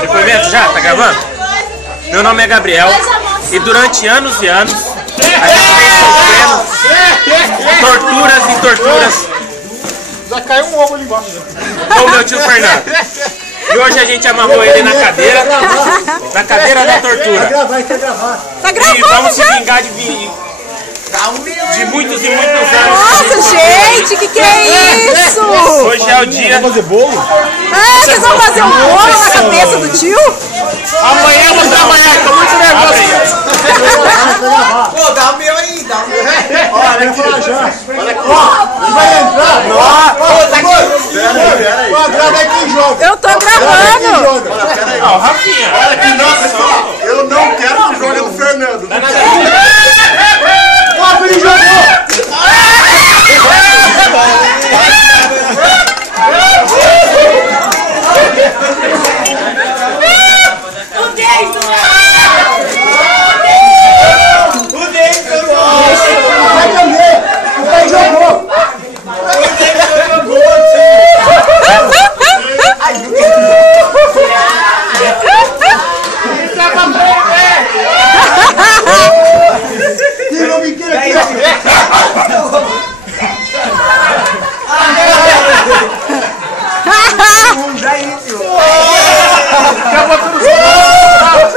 Depoimento já? Tá gravando? Meu nome é Gabriel e durante anos e anos a gente vem sofrendo torturas e torturas. Já caiu um ovo ali embaixo. Com o meu tio Fernando. E hoje a gente amarrou ele na cadeira da tortura. Tá gravando, e vamos se já? vingar de muitos e muitos anos. Nossa, gente, que é isso? Hoje é o dia. Vamos fazer bolo? Ah, vocês vão fazer um bolo na cabeça do tio? Amanhã eu vou trabalhar, tô muito nervoso. Pô, dá o meu aí, dá o meu aí. Olha aqui. Ó, vai entrar. Ó, tá aqui. Ó, grava aí quem joga. Eu tô gravando. Ó, Rafinha. Olha aqui, nossa, eu não quero que jogue no Fernando. Ó, ele jogou.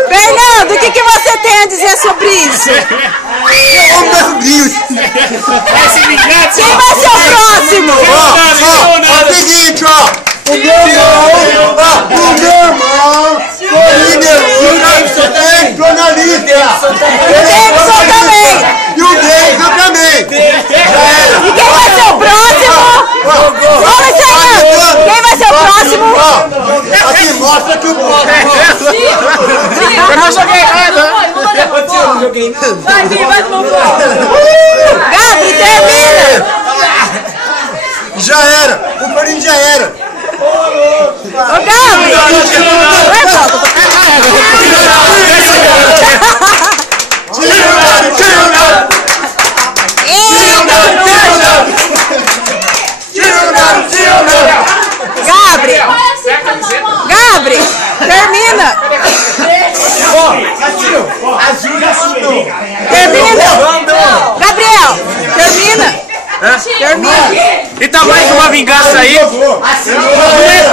Fernando, o que você tem a dizer sobre isso? Eu amo meus brilhos. Quem vai ser o próximo? Ó, é o seguinte, ó. O meu irmão foi líder é jornalista. O Davidson também. E o Davidson também. E quem vai ser o próximo? Vamos encerrando. Quem vai ser o próximo? Ó, aqui mostra que o Eu não joguei nada. Eu joguei nada. Vai, Vini, vai tomar um pouco. Gabi, termina. já era. O Corinthians já era. Ô, Gabi! Gabri, termina! Termina! Gabriel, termina! Termina! E tá mais uma vingança aí. Não é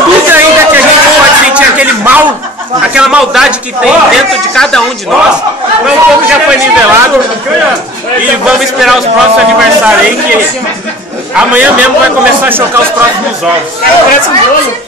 tudo ainda que a gente pode sentir aquele mal, aquela maldade que tem dentro de cada um de nós. Mas como já foi nivelado. E vamos esperar os próximos aniversários aí, que amanhã mesmo vai começar a chocar os próximos ovos. Parece um bolo.